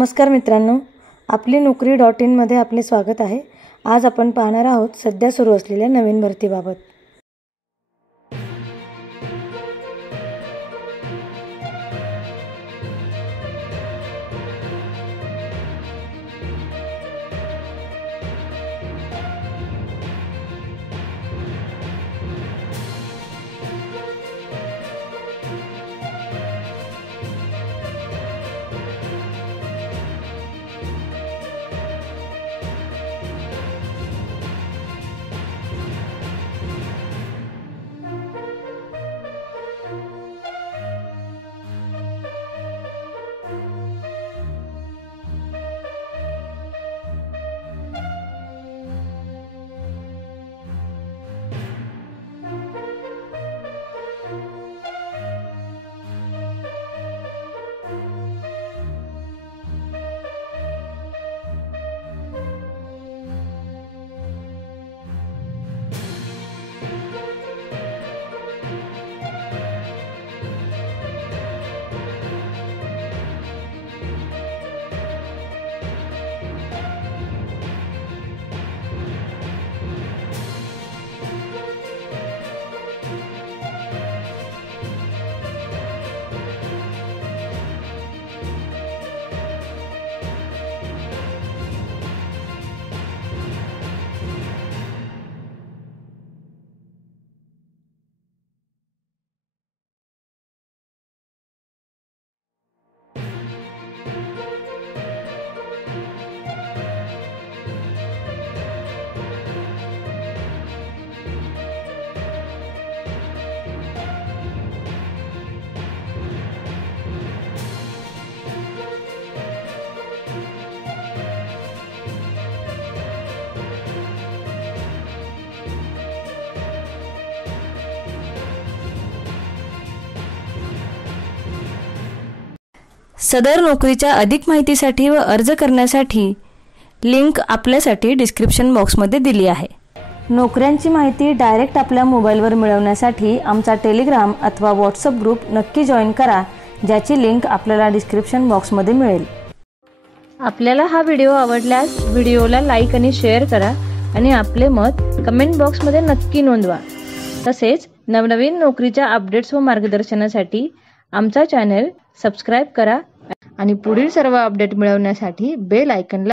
नमस्कार मित्रांनो, आपली नोकरी.in मध्ये आपले स्वागत आहे। आज आपण पाहणार आहोत सध्या सुरू असलेल्या नवीन भरतीबाबत। सदर नोकरीच्या अधिक माहितीसाठी व अर्ज करण्यासाठी लिंक आपल्यासाठी डिस्क्रिप्शन बॉक्समध्ये दिली आहे। नोकऱ्यांची माहिती डायरेक्ट आपल्या मोबाईलवर मिळवण्यासाठी आमचा टेलिग्राम अथवा व्हॉट्सअप ग्रुप नक्की जॉइन करा, ज्याची लिंक आपल्याला डिस्क्रिप्शन बॉक्समध्ये मिळेल। आपल्याला हा व्हिडिओ आवडल्यास व्हिडिओला लाईक आणि शेअर करा आणि आपले मत कमेंट बॉक्समध्ये नक्की नोंदवा। तसेच नवनवीन नोकरीच्या अपडेट्स व मार्गदर्शनासाठी आमचा चॅनल सबस्क्राइब करा आणि पुढील सर्व अपडेट मिळवण्यासाठी बेल आयकॉनला